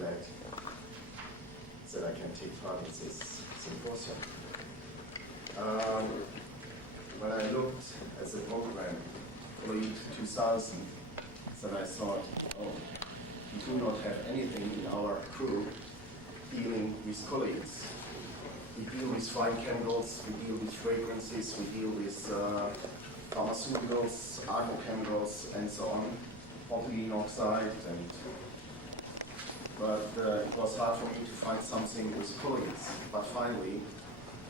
glad that I can take part in this symposium. When I looked at the program Colloid 2000, then I thought, oh, we do not have anything in our crew dealing with colloids. We deal with fine chemicals, we deal with fragrances, we deal with pharmaceuticals, agrochemicals, and so on, propylene oxide, but it was hard for me to find something with colloids. But finally,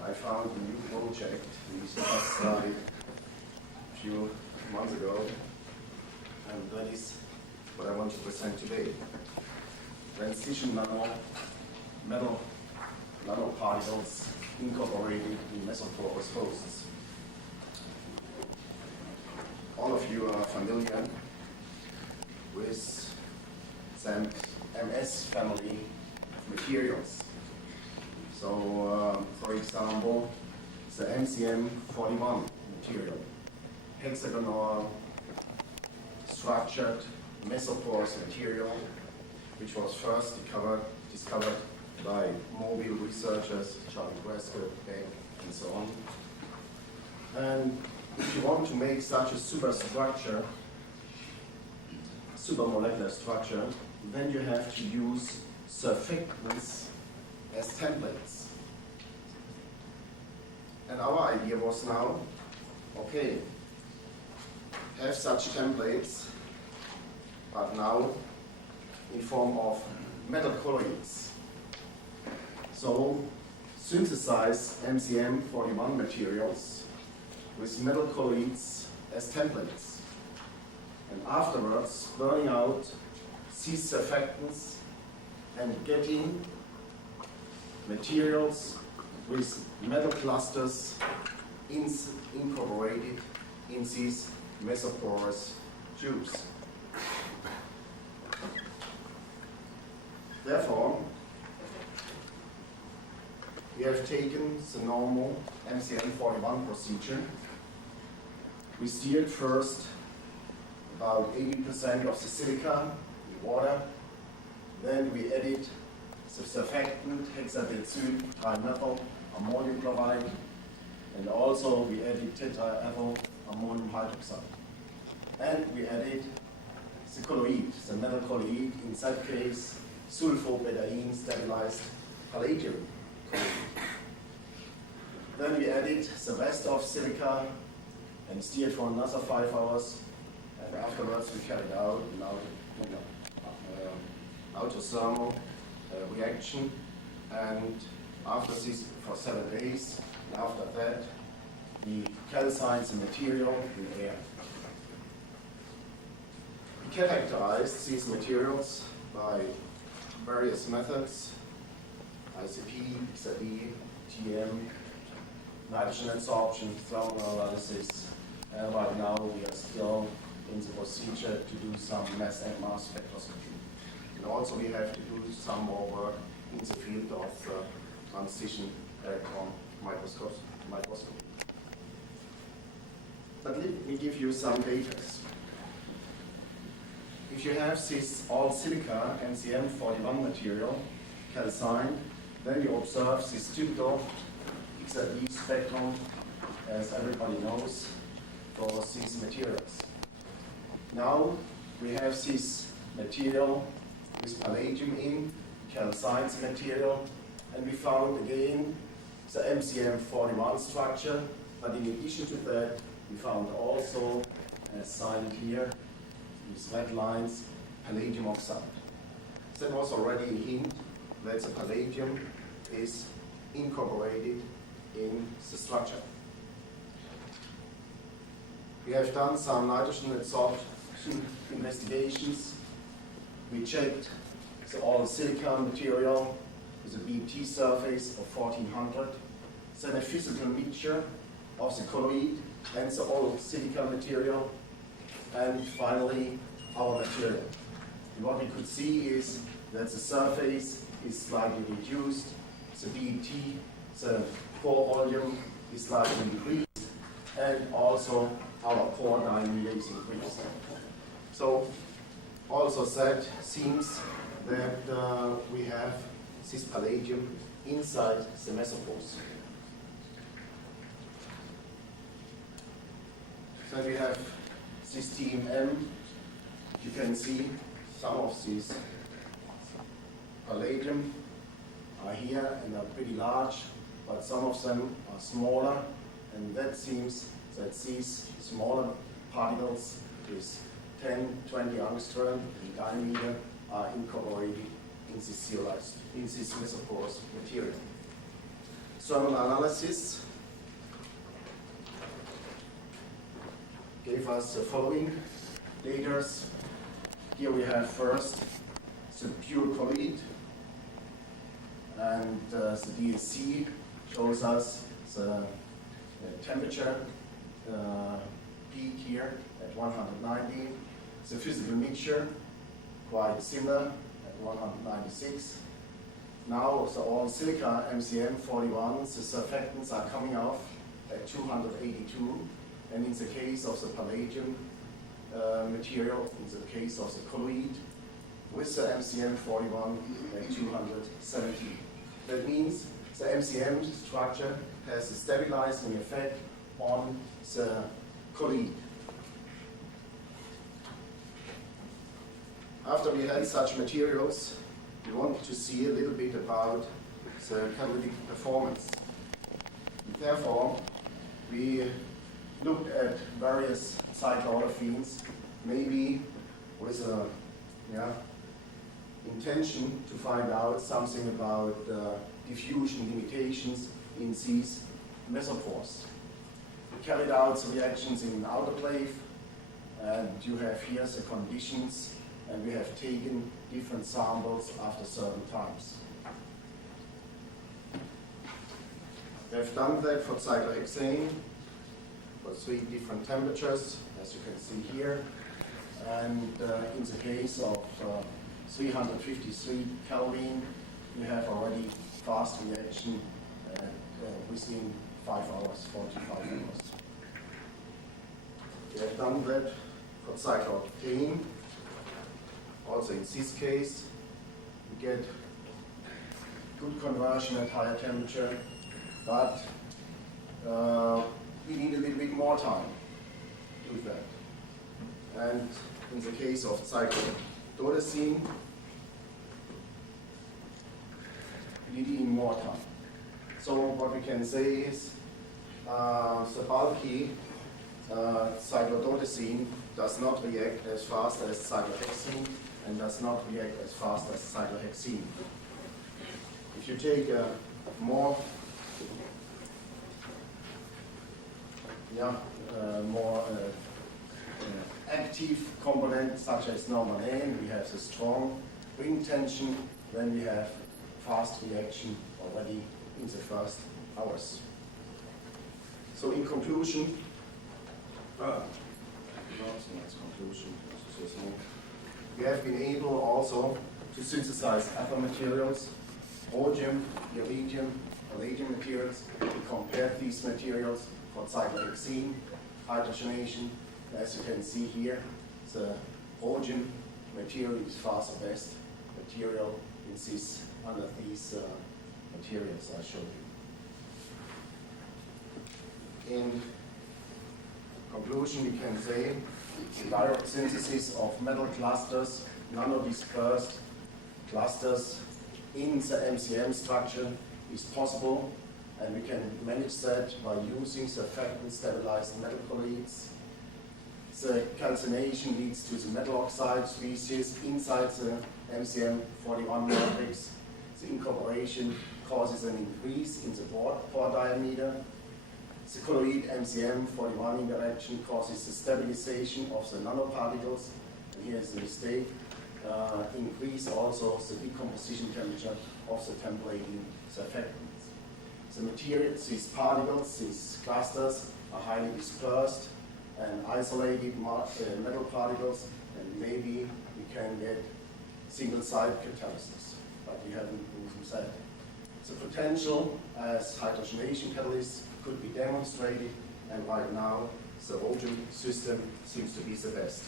I found a new project we just started a few months ago, and that is what I want to present today. Transition metal nanoparticles incorporated in mesoporous hosts. All of you are familiar with the MS family of materials. So, for example, the MCM41 material, hexagonal structured mesoporous material, which was first discovered by mobile researchers, Charlie Gresco, Beck, and so on. And if you want to make such a supermolecular structure, then you have to use surfactants as templates. And our idea was now, okay, have such templates, but now in form of metal colloids. So synthesize MCM41 materials with metal colloids as templates, and afterwards burning out these surfactants and getting materials with metal clusters incorporated in these mesoporous tubes. Therefore, we have taken the normal MCM41 procedure. We steered first about 80% of the silica in water. Then we added the surfactant hexadecyl trimethyl ammonium chloride, and also we added tetraethyl ammonium hydroxide. And we added the colloid, the metal colloid, in that case sulfobetaine stabilized palladium colloid. Then we added the rest of silica and steered for another 5 hours, and afterwards we carried out an autothermal reaction, and after this for 7 days, and after that we calcined the material in air. We characterized these materials by various methods, ICP, XRD, TM, nitrogen adsorption, thermal analysis, and right now we are still in the procedure to do some mass and mass spectroscopy. And also we have to do some more work in the field of transition electron microscopy. But let me give you some data. If you have this all silica MCM41 material calcined, then you observe this typical XRD spectrum, as everybody knows, for these materials. Now we have this material with palladium in, calcined material, and we found again the MCM41 structure, but in addition to that, we found also, as signed here, with red lines, palladium oxide. That was already a hint that the palladium is incorporated in the structure. We have done some nitrogen adsorption investigations. We checked the all silicon material with a BT surface of 1400, then a physical mixture of the colloid and the all silicon material, and finally our material. And what we could see is that the surface is slightly reduced, the BT, the pore volume is slightly increased, and also our pore diameter is increased. So also that seems that we have this palladium inside the mesoporous. So we have this TMM. You can see some of these palladium are here and are pretty large, but some of them are smaller, and that seems that these smaller particles with 10, 20 angstrom in diameter are incorporated in this zeolite, in this mesoporous material. Thermal analysis gave us the following data. Here we have first the pure colloid, and the DSC shows us the temperature peak here at 190. The physical mixture quite similar at 196. Now the all silica MCM41, the surfactants are coming off at 282, and in the case of the palladium material, in the case of the colloid, with the MCM41 at 270. That means the MCM structure has a stabilizing effect on the colloid. After we had such materials, we wanted to see a little bit about the catalytic performance. And therefore, we looked at various cycloolefins, maybe with a intention to find out something about diffusion limitations in these mesopores. We carried out the reactions in autoclave, and you have here the conditions, and we have taken different samples after certain times. We have done that for cyclohexane for 3 different temperatures, as you can see here. And in the case of 353 Kelvin, we have already fast reaction within 5 hours, 45 hours. We have done that for cyclohexane. Also in this case, we get good conversion at higher temperature, but we need a little bit more time to do that. And in the case of cyclododecene, we need even more time. So what we can say is the bulky cyclododecene does not react as fast as cyclohexene and does not react as fast as cyclohexene. If you take a more active component such as normanane, we have the strong ring tension, then we have fast reaction already in the first hours. So in conclusion, we have been able also to synthesize other materials, rhodium, iridium, palladium materials. We compared these materials for cyclohexene, hydrogenation. As you can see here, the rhodium material is far the best material in this, under these materials I showed you. In conclusion, we can say the direct synthesis of metal clusters, nano-dispersed clusters in the MCM structure is possible, and we can manage that by using surfactant stabilized metal colloids. The calcination leads to the metal oxide species inside the MCM41 matrix. The incorporation causes an increase in the pore diameter. The colloid MCM41 interaction causes the stabilization of the nanoparticles. And here is the mistake. Increase also the decomposition temperature of the templating surfactants. The materials, these particles, these clusters are highly dispersed and isolated metal particles, and maybe we can get single-site catalysis, but we haven't proven that. The potential as hydrogenation catalysts could be demonstrated, and right now the rhodium system seems to be the best.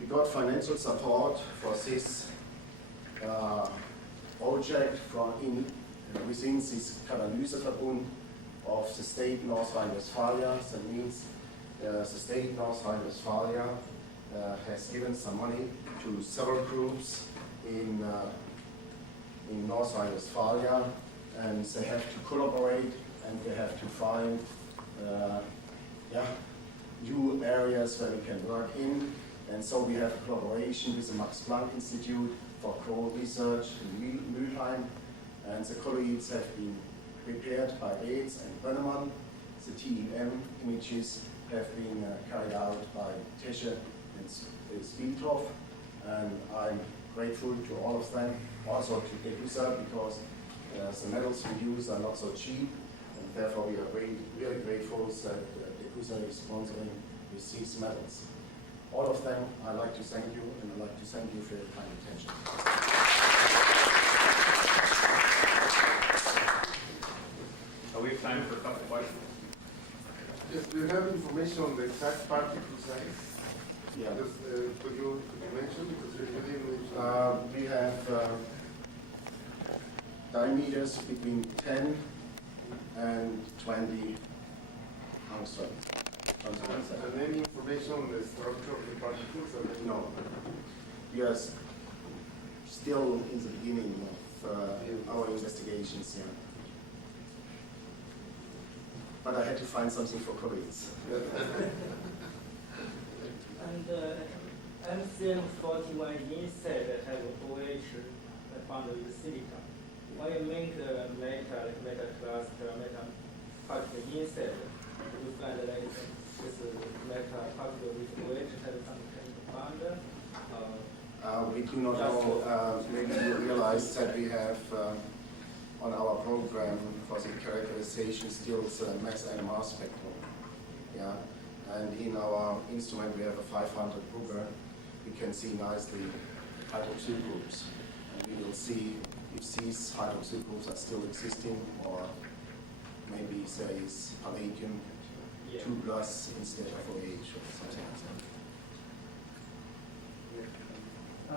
We got financial support for this project within this Katalyseverbund of the state North Rhine-Westphalia. That means the state North Rhine-Westphalia has given some money to several groups in North Rhine-Westphalia, and they have to collaborate and they have to find new areas where we can work in. And so we have a collaboration with the Max Planck Institute for Coal Research in Mülheim, and the colleagues have been prepared by Reetz and Bönnemann. The TEM images have been carried out by Tesche and Spielthoff, and I'm grateful to all of them, also to Degussa, because the metals we use are not so cheap, and therefore we are really grateful that Degussa is sponsoring with these metals. All of them, I'd like to thank you, and I'd like to thank you for your kind attention. We have time for a couple of questions. Yes, do you have information on the exact particle size? Yeah. Just, could you mention, because you didn't mention. We have diameters between 10 and 20 angstroms. And any information on the structure of the particles? No. We are still in the beginning of our investigations here. But I had to find something for colleagues. And MCM41 inside have OH bound with silicon. When you make the metal cluster, metal particle inside, you find like this metal particle with OH have some kind of bond. We do not know. Maybe you realize that we have on our program for the characterization still the mass NMR spectrum. Yeah. And in our instrument we have a 500 Brugger. We can see nicely hydroxyl groups. And we will see if these hydroxyl groups are still existing, or maybe there is palladium 2 plus instead of OH or something like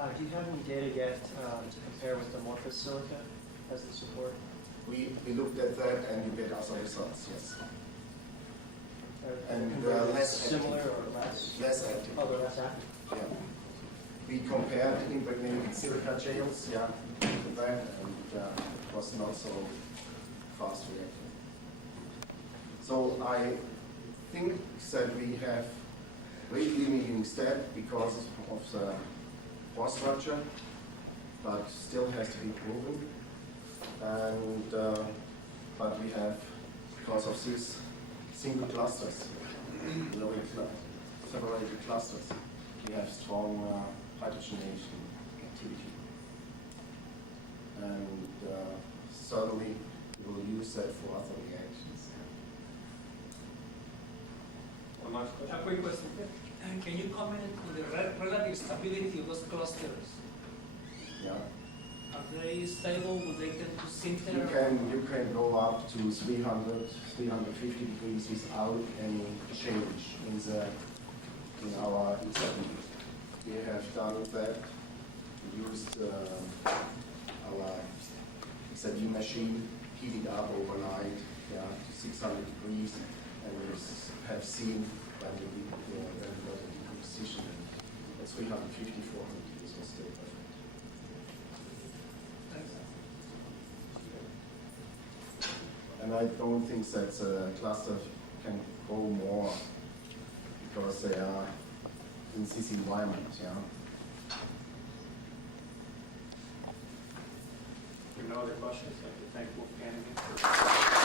that. Do you have any data yet to compare with the amorphous silica as the support? We looked at that and you get other results, yes. And less similar active. or less? Less active. Oh, they're less active. Yeah. We compared impregnated silica gels, with that, and it was not so fast reacting. So I think that we have rate limiting step because of the pore structure, but still has to be proven. And but we have, because of these single clusters, separated clusters, we have strong hydrogenation activity. And certainly we will use that for other reactions. One last question. A quick question. Can you comment on the relative stability of those clusters? Yeah. Are they stable? Will they tend to sinter? You can go up to 300, 350 degrees without any change in our XRD. We have done that. We used our XRD machine, heated up overnight, to 600 degrees, and we have seen when we got a decomposition at 350, 400 degrees was still perfect. And I don't think that the cluster can grow more because they are in this environment. If no other questions, I'd like to thank Wolfgang again for